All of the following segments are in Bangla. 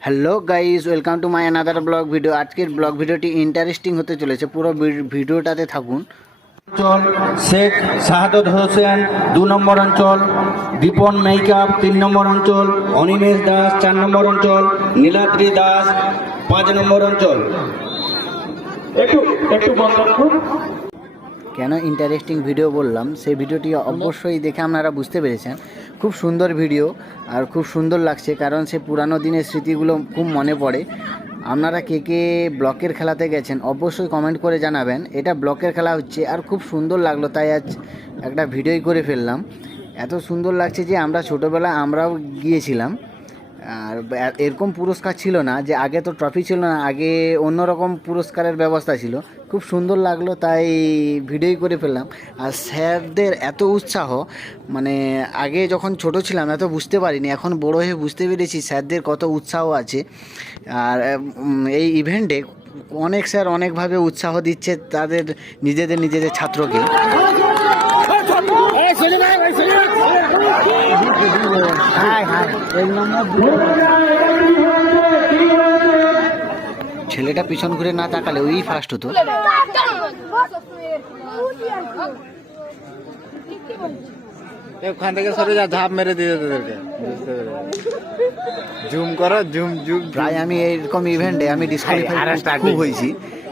Hello guys welcome to my another blog video আজকের ব্লগ ভিডিওটি ইন্টারেস্টিং হতে চলেছে। পুরো ভিডিওটাতে থাকুন। অঞ্চল, শেখ শাহাদত হোসেন, দু নম্বর অঞ্চল, দীপন মেকআপ তিন নম্বর অঞ্চল, অনিমেষ দাস, চার নম্বর অঞ্চল, নীলাদ্রি দাস পাঁচ নম্বর অঞ্চল। একটু একটু বন্ধ কেন ইন্টারেস্টিং ভিডিও বললাম সেই ভিডিওটি অবশ্যই দেখে আপনারা বুঝতে পেরেছেন। খুব সুন্দর ভিডিও আর খুব সুন্দর লাগছে কারণ সে পুরানো দিনের স্মৃতিগুলো খুব মনে পড়ে। আপনারা কে কে ব্লকের খেলাতে গেছেন অবশ্যই কমেন্ট করে জানাবেন। এটা ব্লকের খেলা হচ্ছে আর খুব সুন্দর লাগল তাই আজ একটা ভিডিওই করে ফেললাম। এত সুন্দর লাগছে যে আমরা ছোটোবেলায় আমরাও গিয়েছিলাম। আর এরকম পুরস্কার ছিল না যে আগে তো ট্রফি ছিল না, আগে অন্যরকম পুরস্কারের ব্যবস্থা ছিল। খুব সুন্দর লাগল, তাই ভিডিওই করে ফেললাম। আর স্যারদের এত উৎসাহ মানে আগে যখন ছোট ছিলাম, এত বুঝতে পারিনি, এখন বড় হয়ে বুঝতে পেরেছি স্যারদের কত উৎসাহ আছে। আর এই ইভেন্টে অনেক স্যার অনেকভাবে উৎসাহ দিচ্ছে তাদের নিজেদের নিজেদের ছাত্রকে। ছেলেটা পিছন ঘুরে না তাকালে ওই ফার্স্ট হতো। ওখান থেকে সরে যা ঝাঁপ মেরে দিয়ে তোদেরকে জুম করো জুম জুম প্রায় আমি এইরকম ইভেন্টে আমি ডিসকালিফাই খুব হয়েছি।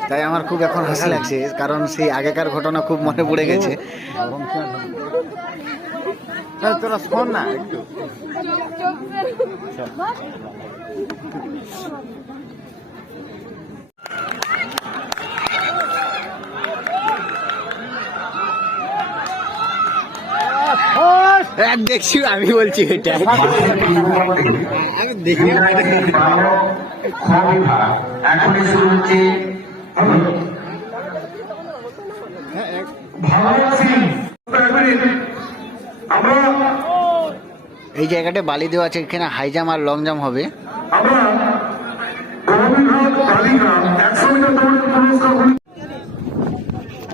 তাই আমার খুব এখন হাসি লাগছে কারণ সেই আগেকার ঘটনা খুব মনে পড়ে গেছে। তোরা শোন না একটু। দেখছি আমি বলছি এটা। আমি দেখি এখনই শুরু হচ্ছে এই জায়গাটা বালি দেওয়া আছে, এখানে হাই জাম্প আর লং জাম্প হবে।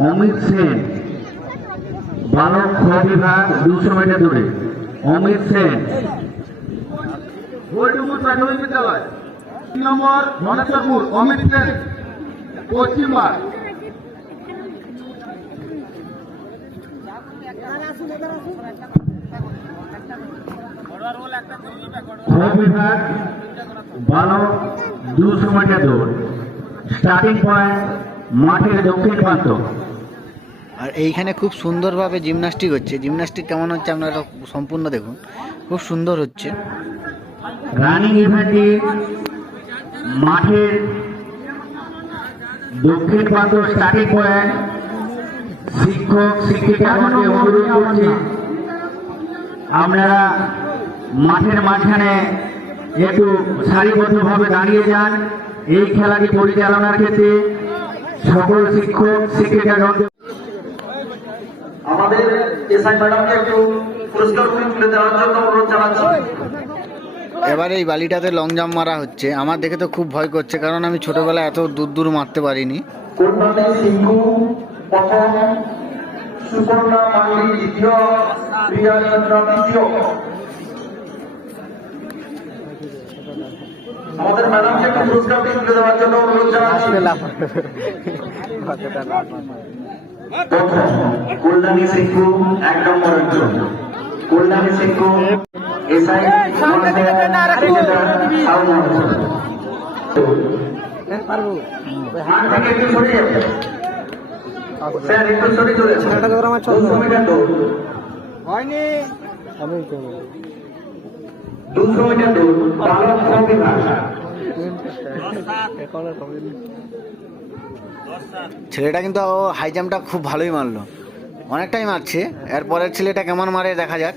অমিত সেন, বালক বিভাগ দুশো মিটার দূরে। অমিত সেন বিদ্যালয়। তিন নম্বর ধনেশ্বরপুর অমিত সেন। পশ্চিমবঙ্গ বিভাগ বালক দুশো মিটার। দৌড়। স্টার্টিং পয়েন্ট মাঠের দক্ষিণ প্রান্ত। আর এইখানে খুব সুন্দরভাবে জিমনাস্টিক হচ্ছে। জিমনাস্টিক কেমন হচ্ছে আপনারা সম্পূর্ণ দেখুন। খুব সুন্দর হচ্ছে। রানিং ইভেন্টে মাঠের দক্ষিণ প্রান্ত স্টার্টিং পয়েন্ট শিক্ষক শিক্ষিকাগণকে অনুরোধ করছি, আপনারা মাঠের মাঝখানে একটু সারিবদ্ধভাবে দাঁড়িয়ে যান। এই খেলাটি পরিচালনার ক্ষেত্রে সকল শিক্ষক শিক্ষিকাগণকে আমাদের এসআই ম্যাডামকে একটু পুরস্কার তুলে দেওয়ার জন্য অনুরোধ জানাচ্ছি। এবারে এই বালিটাতে লং জাম্প মারা হচ্ছে। আমার দেখে তো খুব ভয় করছে কারণ আমি ছোটোবেলায় এত দূর দূর মারতে পারিনি। কল্যাণী সিংহু প্রথম সুকন্যা মান্ডি দ্বিতীয় প্রিয়া চন্দ্র তৃতীয়। আমাদের ম্যাডামকে একটু পুরস্কারটি তুলে দেওয়ার জন্য অনুরোধ জানাচ্ছি। কল্যাণী সিংহু এক নম্বর অঞ্চল কল্যাণী সিংহু একটু সরে চলে দুশো মিটার হয়নি ছেলেটা কিন্তু হাই জাম্পটা খুব ভালোই মারলো। অনেকটাই মারছে। এরপরের ছেলেটা কেমন মারে দেখা যাক।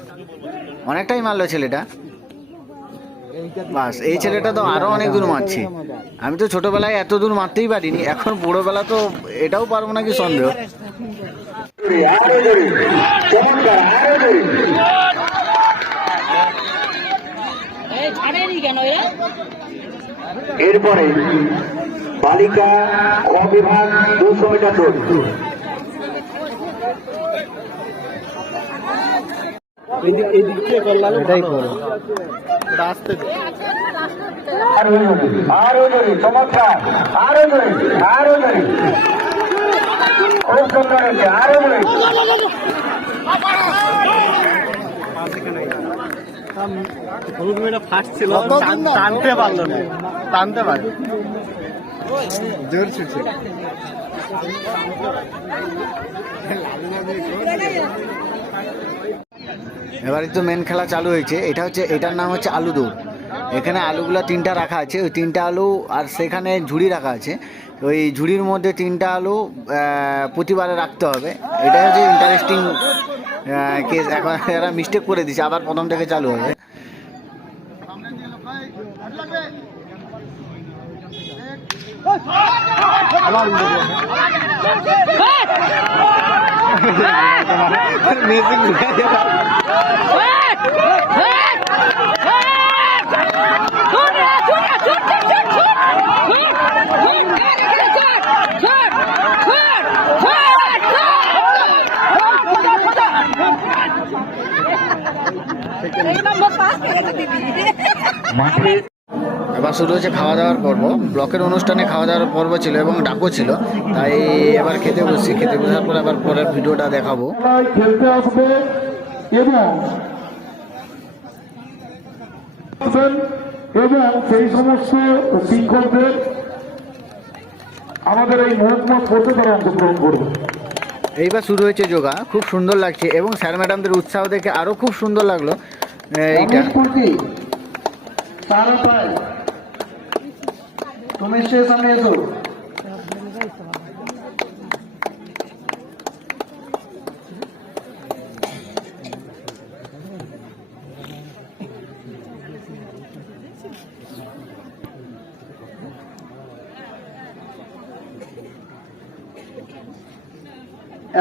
অনেকটাই মারলো ছেলেটা। বাস, এই ছেলেটা তো আরও অনেক দূর মারছে। আমি তো ছোটবেলায় এত দূর মারতেই পারিনি, এখন বড়বেলা তো এটাও পারব নাকি সন্দেহ? এরপরে বালিকা ক দুশো মিটার দৌড়। এটাই করো। আরও জোরে আরও জোরে চমৎকার। আরও জোরে আরও জোরে। খুব সুন্দর হয়েছে আরও হলুদ মেয়েটা টানতে পারল না। টানতে পারে জোর ছুটছে এবারে তো মেন খেলা চালু হয়েছে। এটা হচ্ছে এটার নাম হচ্ছে আলু দৌড়। এখানে আলুগুলো তিনটা রাখা আছে। ওই তিনটা আলু আর সেখানে ঝুড়ি রাখা আছে। ওই ঝুড়ির মধ্যে তিনটা আলু প্রতিবারে রাখতে হবে। এটাই হচ্ছে ইন্টারেস্টিং কেস এখন এরা মিস্টেক করে দিচ্ছে আবার প্রথম থেকে চালু হবে। এবার শুরু হচ্ছে খাওয়া দাওয়ার পর্ব। ব্লকের অনুষ্ঠানে খাওয়া দাওয়ার পর্ব ছিল এবং ডাকও ছিল। তাই এবার খেতে বসছি। খেতে বসার পর আবার পরের ভিডিওটা দেখাবো। এবং এবং সেই সমস্ত শিক্ষকদের আমাদের এই মহকুমা তারা অংশগ্রহণ করবে। এইবার শুরু হয়েছে যোগা। খুব সুন্দর লাগছে এবং স্যার ম্যাডামদের উৎসাহ দেখে আরও খুব সুন্দর লাগল এইটা। পায় তুমি সামনে এসো।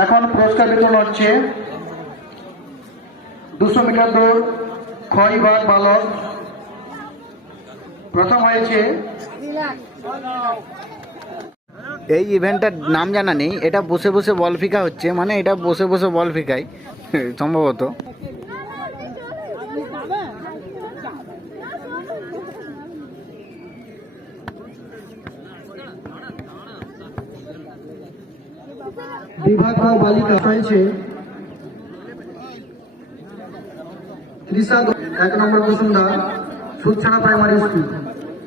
এখন পুরস্কার বিতরণ হচ্ছে দুশো মিটার দৌড় খয় ভাগ বালক। প্রথম হয়েছে এই ইভেন্টটার নাম জানা নেই, এটা বসে বসে বল ফিকা হচ্ছে মানে এটা বসে বসে বল ফিকাই সম্ভবত। বিভাগ ও বালিকা হয়েছে দো- এক নম্বর বসুন্ধরা সুদছাড়া প্রাইমারি স্কুল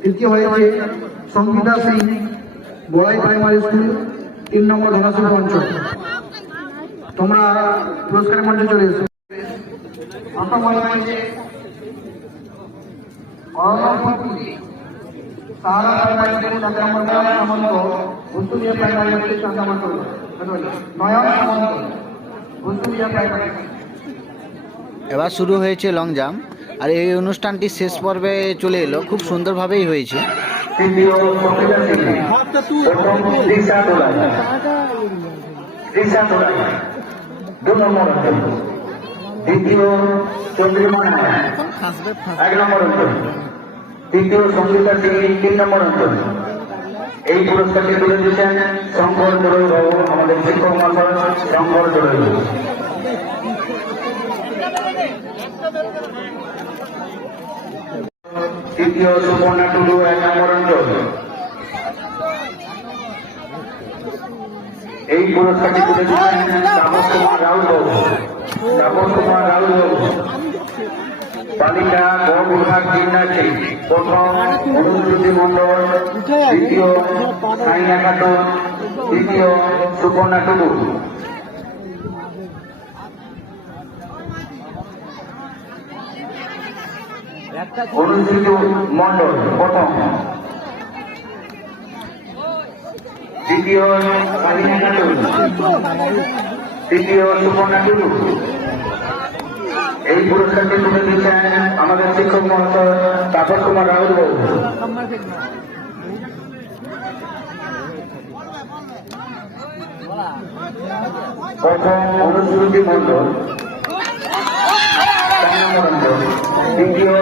তৃতীয় হয়েছে সঙ্গীতা সিং বড়াই প্রাইমারি স্কুল তিন নম্বর ধনাশিল্প অঞ্চল। তোমরা পুরস্কারের মঞ্চে চলে এসো। হয়েছে উত্তরীয় প্রাইমারি স্কুল চন্দ্রমন্ডল নয়ন সামন্ত উত্তরীয় প্রাইমারি স্কুল এবার শুরু হয়েছে লং জাম্প আর এই অনুষ্ঠানটি শেষ পর্বে চলে এলো খুব সুন্দরভাবেই হয়েছে। দ্বিতীয় চন্দ্রিমা এক নম্বর অঞ্চল। তৃতীয় সঙ্গীতা তিন নম্বর অঞ্চল। এই পুরস্কারটি তুলে দিচ্ছেন শঙ্কর দোলই বাবু, আমাদের শিক্ষক মহাশয় শঙ্কর বাবু। তৃতীয় সুবর্ণা টুডু, এক অঞ্চল। এই পুরস্কারটি তুলে দিচ্ছেন তাপস কুমার বাবু। তাপস কুমার বাবু। বালিকা গ বিভাগ জিমনাস্টিক। প্রথম অনুশ্রুতি মন্ডল দ্বিতীয় সাইনা খাতুন তৃতীয় সুপর্ণা টুডু। অনুশ্রুতি মন্ডল প্রথম। দ্বিতীয় তৃতীয় সুপর্ণা টুডু। এই পুরস্কারটি তুলে দিচ্ছেন আমাদের শিক্ষক মহাশয় তাপস কুমার রাহুল বাবু। প্রথম অনুশ্রুতি মন্ডল দ্বিতীয়